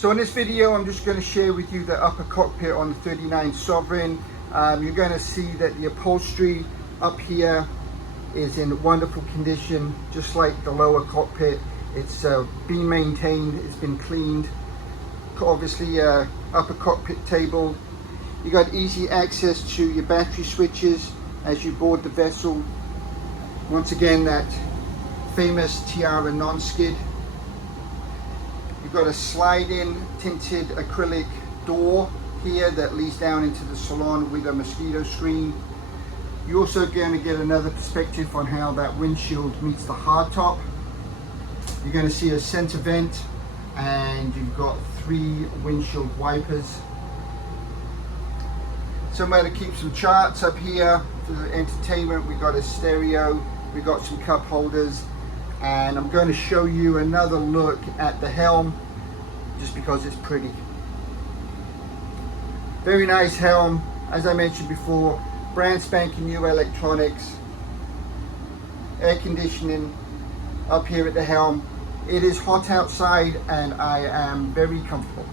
So in this video, I'm just going to share with you the upper cockpit on the 39 Sovran. You're going to see that the upholstery up here is in wonderful condition, just like the lower cockpit. It's been maintained, it's been cleaned. Obviously, upper cockpit table. You got easy access to your battery switches as you board the vessel. Once again, that famous Tiara non-skid. You've got a slide-in tinted acrylic door here that leads down into the salon with a mosquito screen. You're also going to get another perspective on how that windshield meets the hardtop. You're going to see a center vent, and you've got 3 windshield wipers. Somewhere to keep some charts up here for the entertainment. We've got a stereo, we've got some cup holders, and I'm going to show you another look at the helm just because it's pretty. Very nice helm, as I mentioned before, brand spanking new electronics, air conditioning up here at the helm. It is hot outside and I am very comfortable.